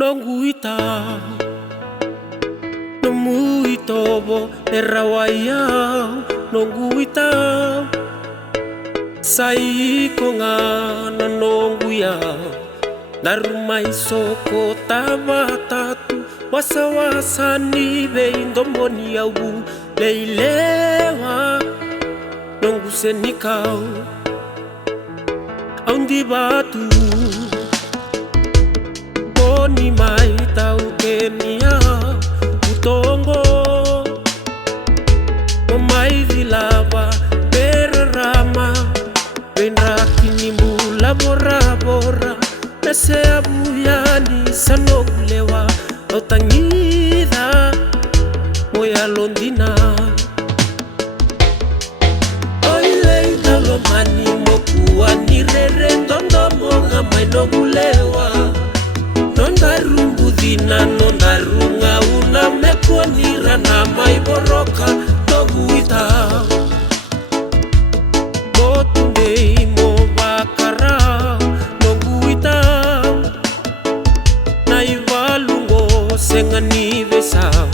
Nonguita no muitobo erawaya nonguita sai konga na nonguya narumai soko tabatatu wasa ni beindomboni au leilewa nonguse nikau aundi batu ni mai tau Kenya utongo mai vilava perrama vendra kinimula bora bora nase abuyani sanogulewa otangida moya londina oile ndalo mani mokuwa ni rerendondo monga mai nogulewa Nondarungudina nondarunga una mekonira na maiboroka noguita Botunde mo bakara noguita Na ivalungo sengani besao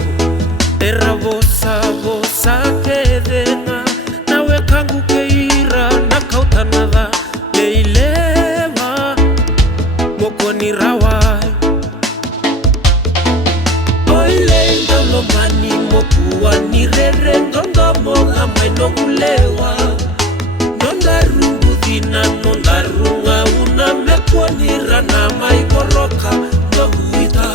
Era vosa kedena Nawe kangu keira na kautanada Leilewa mokoni rawa mani mokuwa ni rerendondo monga mai nogulewa Nondarungudina nondarunga una mekonira na mai boroka noguita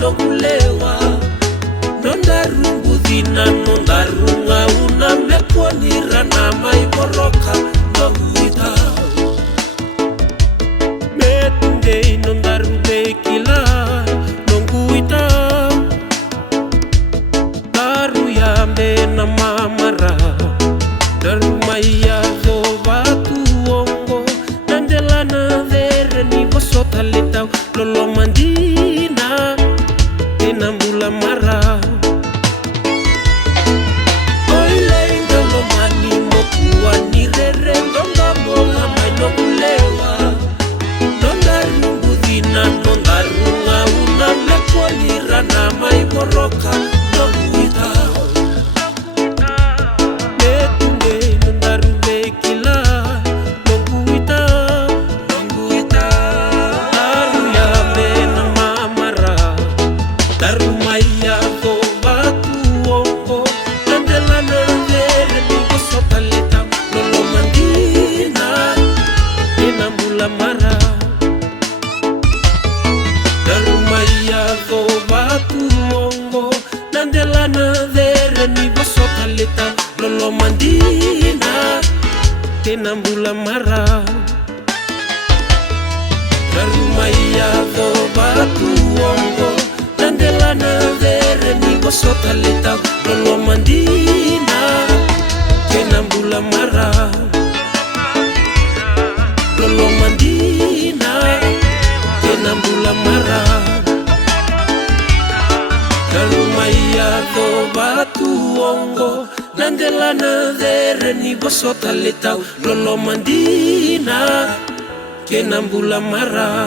Nogulewa Nondarungudina nondarunga una mekonira na mai boroka noguita Metunde nondarude kila noguita Daruyambe na mamara Darumaya zovatu ongo Nandelana vere ni bosota letau Lolo mandina Nambula mara Oile indolo mani mokuwa ni rerendondo monga mai nogulewa Nondarungudina nondarunga una mekonira na mai boroka noguita Metunde nondarude kila noguita Daruyambe na mamara Darumaya go batu ongo Nandelana vere nigo sotaleta Lolo mandina Inambula mara Darumaya go batu ongo Nandelana vere nigo sotaleta Lolo mandina Inambula mara Darumaya go batu ongo Nandelana vere nigo sotaleta Lolo mandina Kenambula mara Lolo mandina Kenambula mara Darumaya go batu ongo Nandelana vere nigo sotaleta Lolo mandina Kenambula mara